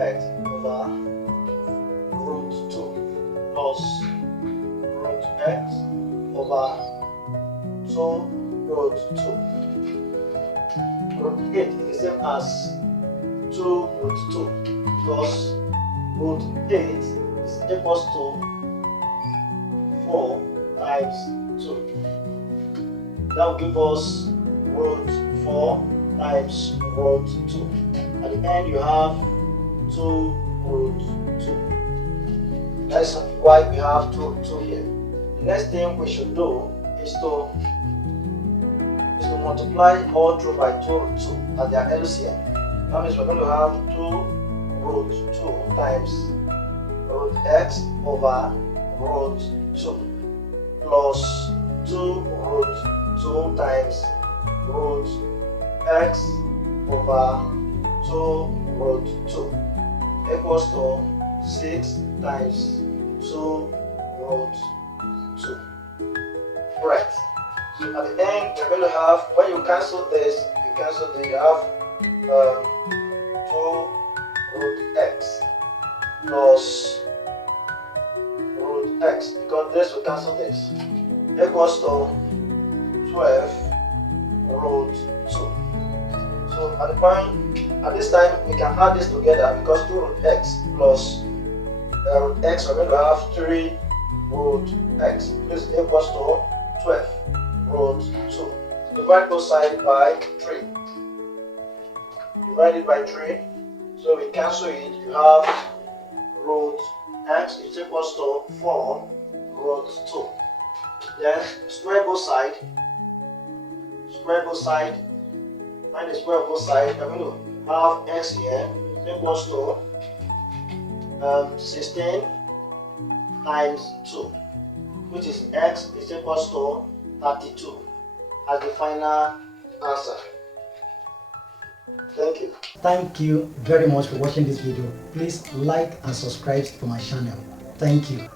x over root 2 plus root x over 2 root 2. Root 8 is the same as 2 root 2 plus root 8 is equals to 4 times 2. That will give us root 4 times root 2. At the end you have 2 root 2. That's why we have 2 root 2 here. The next thing we should do is to multiply all through by 2 root 2 as their LCM. That means we're going to have 2 root 2 times root x over root 2 plus 2 root 2 times root x over 2 root 2 equals to 6 times 2 root 2. Right. So at the end, you're going to have, when you cancel this, you have 2 root x plus root x, because this will cancel this, equals to 12 root 2. So at this time, we can add this together because 2 root x plus root x, we're going to have 3 root x. This equals to 12 root 2. Divide both sides by 3. Divide it by 3. So we cancel it. You have root x is equals to 4 root 2. Then square both sides. Square both sides. Find the square of both sides. I'm going to have x here equals to 16 times 2, which is x is equals to 32 as the final answer. Thank you. Thank you very much for watching this video. Please like and subscribe to my channel. Thank you.